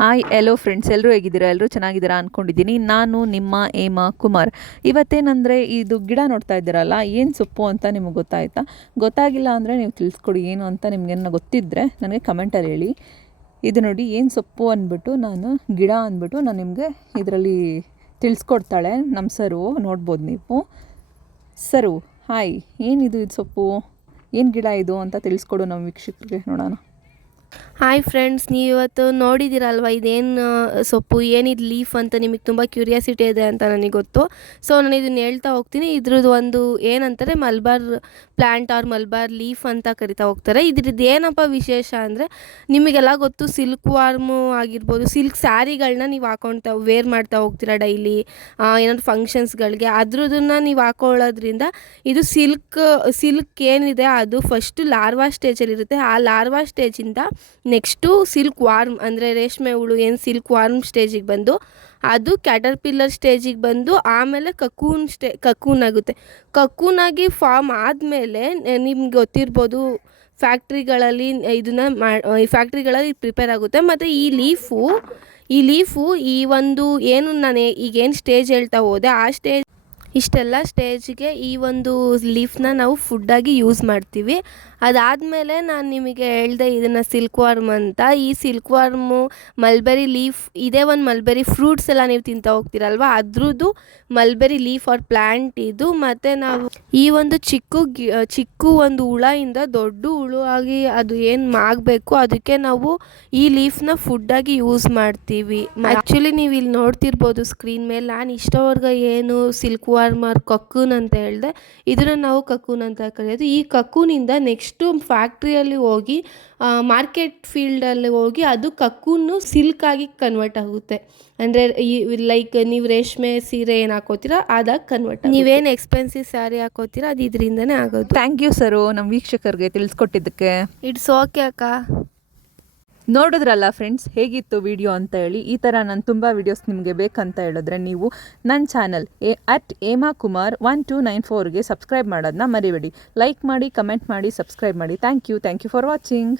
Hi ಎಲ್ಲೋ friends ಎಲ್ಲರೂ ಹೇಗಿದ್ದೀರಾ? ಎಲ್ಲರೂ ಚೆನ್ನಾಗಿದ್ದೀರಾ ಅಂದ್ಕೊಂಡಿದ್ದೀನಿ ನಾನು ನಿಮ್ಮ ಹೇಮಾ ಕುಮಾರ್. ಇವತ್ತೇನಂದರೆ, ಇದು ಗಿಡ ನೋಡ್ತಾ ಇದ್ದೀರಲ್ಲ, ಏನು ಸೊಪ್ಪು ಅಂತ ನಿಮಗೆ ಗೊತ್ತಾಯ್ತಾ? ಗೊತ್ತಾಗಿಲ್ಲ ಅಂದರೆ ನೀವು ತಿಳಿಸ್ಕೊಡಿ, ಏನು ಅಂತ ನಿಮಗೇನ ಗೊತ್ತಿದ್ದರೆ ನನಗೆ ಕಮೆಂಟಲ್ಲಿ ಹೇಳಿ. ಇದು ನೋಡಿ, ಏನು ಸೊಪ್ಪು ಅಂದ್ಬಿಟ್ಟು ನಾನು ಗಿಡ ಅಂದ್ಬಿಟ್ಟು ನಾನು ನಿಮಗೆ ಇದರಲ್ಲಿ ತಿಳಿಸ್ಕೊಡ್ತಾಳೆ. ನಮ್ಮ ಸರು, ನೋಡ್ಬೋದು ನೀವು. ಸರು ಹಾಯ್ ಏನಿದು ಇದು ಸೊಪ್ಪು? ಏನು ಗಿಡ ಇದು ಅಂತ ತಿಳಿಸ್ಕೊಡು ನಮ್ಮ ವೀಕ್ಷಕರಿಗೆ ನೋಡೋಣ. ಹಾಯ್ ಫ್ರೆಂಡ್ಸ್ ನೀವು ಇವತ್ತು ನೋಡಿದ್ದೀರಲ್ವ ಇದೇನು ಸೊಪ್ಪು, ಏನಿದು ಲೀಫ್ ಅಂತ ನಿಮಗೆ ತುಂಬ ಕ್ಯೂರಿಯಾಸಿಟಿ ಇದೆ ಅಂತ ನನಗೆ ಗೊತ್ತು. ಸೊ ನಾನು ಇದನ್ನು ಹೇಳ್ತಾ ಹೋಗ್ತೀನಿ. ಇದ್ರದ್ದು ಒಂದು ಏನಂತಾರೆ, Malabar plant or Malabar leaf ಅಂತ ಕರಿತಾ ಹೋಗ್ತಾರೆ. ಇದ್ರದ್ದು ಏನಪ್ಪ ವಿಶೇಷ ಅಂದರೆ, ನಿಮಗೆಲ್ಲ ಗೊತ್ತು ಸಿಲ್ಕ್ ವಾರ್ಮು ಆಗಿರ್ಬೋದು. ಸಿಲ್ಕ್ ಸ್ಯಾರಿಗಳನ್ನ ನೀವು ಹಾಕೊಳ್ತಾ ವೇರ್ ಮಾಡ್ತಾ ಹೋಗ್ತೀರಾ ಡೈಲಿ ಏನಾದ್ರು ಫಂಕ್ಷನ್ಸ್ಗಳಿಗೆ ಅದ್ರದನ್ನ ನೀವು ಹಾಕೊಳ್ಳೋದ್ರಿಂದ ಇದು ಸಿಲ್ಕ್ ಸಿಲ್ಕ್ ಏನಿದೆ, ಅದು ಫಸ್ಟು ಲಾರ್ವಾ ಸ್ಟೇಜಲ್ಲಿರುತ್ತೆ ಆ ಲಾರ್ವಾ ಸ್ಟೇಜಿಂದ ನೆಕ್ಸ್ಟು ಸಿಲ್ಕ್ ವಾರ್ಮ್, ಅಂದರೆ ರೇಷ್ಮೆ ಹುಳು ಏನು ಸಿಲ್ಕ್ ವಾರ್ಮ್ ಸ್ಟೇಜಿಗೆ ಬಂದು, ಅದು ಕ್ಯಾಟರ್ ಪಿಲ್ಲರ್ ಸ್ಟೇಜಿಗೆ ಬಂದು ಆಮೇಲೆ ಕಕೂನ್ ಸ್ಟೇ, ಕಕೂನ್ ಆಗುತ್ತೆ. ಕಕೂನ್ ಆಗಿ ಫಾರ್ಮ್ ಆದಮೇಲೆ ನಿಮ್ಗೆ ಗೊತ್ತಿರ್ಬೋದು ಫ್ಯಾಕ್ಟ್ರಿಗಳಲ್ಲಿ ಇದನ್ನು ಮಾ ಈ ಫ್ಯಾಕ್ಟ್ರಿಗಳಲ್ಲಿ ಪ್ರಿಪೇರ್ ಆಗುತ್ತೆ. ಮತ್ತು ಈ ಲೀಫು ಈ ಲೀಫು ಈ ಒಂದು ಏನು ನಾನು ಈಗೇನು ಸ್ಟೇಜ್ ಹೇಳ್ತಾ ಹೋದೆ, ಆ ಸ್ಟೇಜ್ ಇಷ್ಟೆಲ್ಲ ಸ್ಟೇಜ್ಗೆ ಈ ಒಂದು ಲೀಫ್ನ ನಾವು ಫುಡ್ಡಾಗಿ ಯೂಸ್ ಮಾಡ್ತೀವಿ. ಅದಾದಮೇಲೆ ನಾನು ನಿಮಗೆ ಹೇಳ್ದೆ ಇದನ್ನು ಸಿಲ್ಕ್ ವಾರ್ಮ್ ಅಂತ. ಈ ಸಿಲ್ಕ್ ವಾರ್ಮು, ಮಲ್ಬೆರಿ ಲೀಫ್, ಇದೇ ಒಂದು ಮಲ್ಬೆರಿ ಫ್ರೂಟ್ಸ್ ಎಲ್ಲ ನೀವು ತಿಂತಾ ಹೋಗ್ತೀರಲ್ವ? ಅದ್ರದ್ದು ಮಲ್ಬೆರಿ ಲೀಫ್ ಆರ್ ಪ್ಲ್ಯಾಂಟ್ ಇದು. ಮತ್ತು ನಾವು ಈ ಒಂದು ಚಿಕ್ಕ ಗಿ ಚಿಕ್ಕ ಒಂದು ಹುಳಯಿಂದ ದೊಡ್ಡ ಹುಳು ಆಗಿ ಅದು ಏನು ಆಗಬೇಕು ಅದಕ್ಕೆ ನಾವು ಈ ಲೀಫ್ನ ಫುಡ್ಡಾಗಿ ಯೂಸ್ ಮಾಡ್ತೀವಿ. ಆ್ಯಕ್ಚುಲಿ ನೀವು ಇಲ್ಲಿ ನೋಡ್ತಿರ್ಬೋದು ಸ್ಕ್ರೀನ್ ಮೇಲೆ, ನಾನು ಇಷ್ಟವರೆಗೆ ಏನು ಸಿಲ್ಕ್ ವಾರ್ಮ್ ಆರ್ ಕಕ್ಕೂನ್ ಅಂತ ಹೇಳಿದೆ ಇದನ್ನು ನಾವು ಕಕ್ಕೂನ್ ಅಂತ ಕರೆಯೋದು. ಈ ಕಕ್ಕೂನಿಂದ ನೆಕ್ಸ್ಟು ಫ್ಯಾಕ್ಟ್ರಿಯಲ್ಲಿ ಹೋಗಿ ಮಾರ್ಕೆಟ್ ಫೀಲ್ಡಲ್ಲಿ ಹೋಗಿ ಅದು ಕಕ್ಕೂನು ಸಿಲ್ಕ್ ಆಗಿ ಕನ್ವರ್ಟ್ ಆಗುತ್ತೆ. ಅಂದರೆ ಈ ಲೈಕ್ ನೀವು ರೇಷ್ಮೆ ಸೀರೆ ಏನು ಹಾಕೋತೀರಾ ಅದಾಗ ಕನ್ವರ್ಟ್ ನೀವೇನು ಎಕ್ಸ್ಪೆನ್ಸಿವ್ ಸ್ಯಾರಿ ಹಾಕೋತೀರಾ ಅದು ಇದರಿಂದನೇ ಆಗೋದು. ಥ್ಯಾಂಕ್ ಯು ಸರು ನಮ್ಮ ವೀಕ್ಷಕರಿಗೆ ತಿಳಿಸ್ಕೊಟ್ಟಿದ್ದಕ್ಕೆ. ಇಟ್ಸ್ ಓಕೆ ಅಕ್ಕ. ನೋಡಿದ್ರಲ್ಲ ಫ್ರೆಂಡ್ಸ್ ಹೇಗಿತ್ತು ವಿಡಿಯೋ ಅಂತ ಹೇಳಿ, ಈ ಥರ ನಾನು ತುಂಬ ವೀಡಿಯೋಸ್ ನಿಮಗೆ ಬೇಕಂತ ಹೇಳಿದ್ರೆ ನೀವು ನನ್ನ channel A at Hema Kumar one two nine ಫೋರ್ಗೆ subscribe ಮಾಡೋದನ್ನ ಮರಿಬೇಡಿ. ಲೈಕ್ ಮಾಡಿ ಕಮೆಂಟ್ ಮಾಡಿ ಸಬ್ಸ್ಕ್ರೈಬ್ ಮಾಡಿ. Thank you thank you for watching